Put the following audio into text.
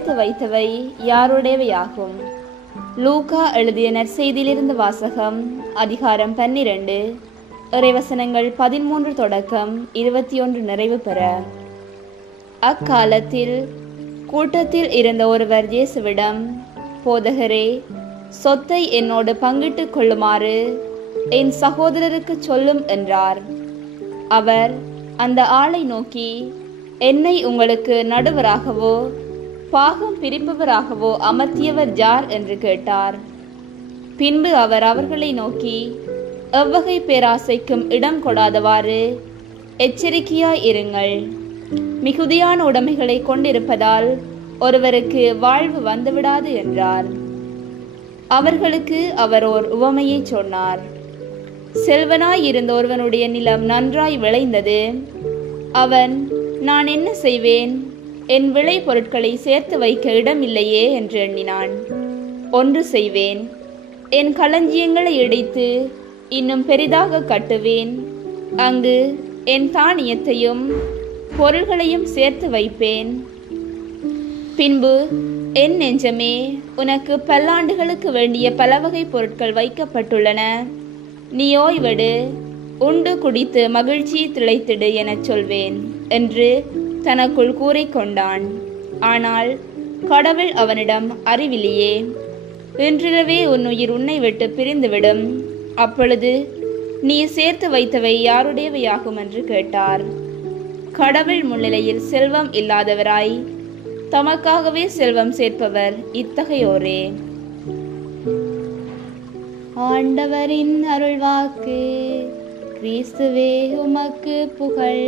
சேர்த்து வைத்தவை யாருடையவையாகும்? லூக்கா எழுதிய நற்செய்தியிலிருந்து வாசகம். அதிகாரம் 12, இறைவசனங்கள் 13 தொடக்கம் 21 நிறைவு பெற. அக்காலத்தில் கூட்டத்தில் இருந்த ஒருவர் இயேசுவிடம், போதகரே, சொத்தை என்னோடு பங்கிட்டுக் கொள்ளுமாறு என் சகோதரருக்கு சொல்லும் என்றார். அவர் அந்த ஆளை நோக்கி, என்னை உங்களுக்கு நடுவராகவோ பாகம் பிரிப்பவராகவோ அமர்த்தியவர் யார் என்று கேட்டார். பின்பு அவர் அவர்களை நோக்கி, எவ்வகை பேராசைக்கும் இடம் கொடாதவாறு எச்சரிக்கையாய் இருங்கள். மிகுதியான உடைமைகளை கொண்டிருப்பதால் ஒருவருக்கு வாழ்வு வந்துவிடாது என்றார். அவர்களுக்கு அவர் ஓர் உவமையை சொன்னார். செல்வனாய் இருந்த ஒருவனுடைய நிலம் நன்றாய் விளைந்தது. அவன், நான் என்ன செய்வேன், என் விளை பொருட்களை சேர்த்து வைக்க இடமில்லையே என்று எண்ணினான். ஒன்று செய்வேன், என் களஞ்சியங்களை இடித்து இன்னும் பெரிதாக கட்டுவேன். அங்கு என் தானியத்தையும் பொருள்களையும் சேர்த்து வைப்பேன். பின்பு, என் நெஞ்சமே, உனக்கு பல்லாண்டுகளுக்கு வேண்டிய பலவகை பொருட்கள் வைக்கப்பட்டுள்ளன. நீ ஓய்வெடு, உண்டு குடித்து மகிழ்ச்சி திளைத்திடு எனச் சொல்வேன் என்று தனக்குள் கூறிக்கொண்டான். ஆனால் கடவுள் அவனிடம், அறிவிலியே, இன்றிரவே உன் உயிர் உன்னை விட்டு பிரிந்துவிடும். அப்பொழுது நீ சேர்த்து வைத்தவை யாருடையவையாகும் என்று கேட்டார். கடவுள் முன்னிலையில் செல்வம் இல்லாதவராய் தமக்காகவே செல்வம் சேர்ப்பவர் இத்தகையோரே. ஆண்டவரின் அருள்வாக்கு. கிறிஸ்துவே உமக்கு புகழ்.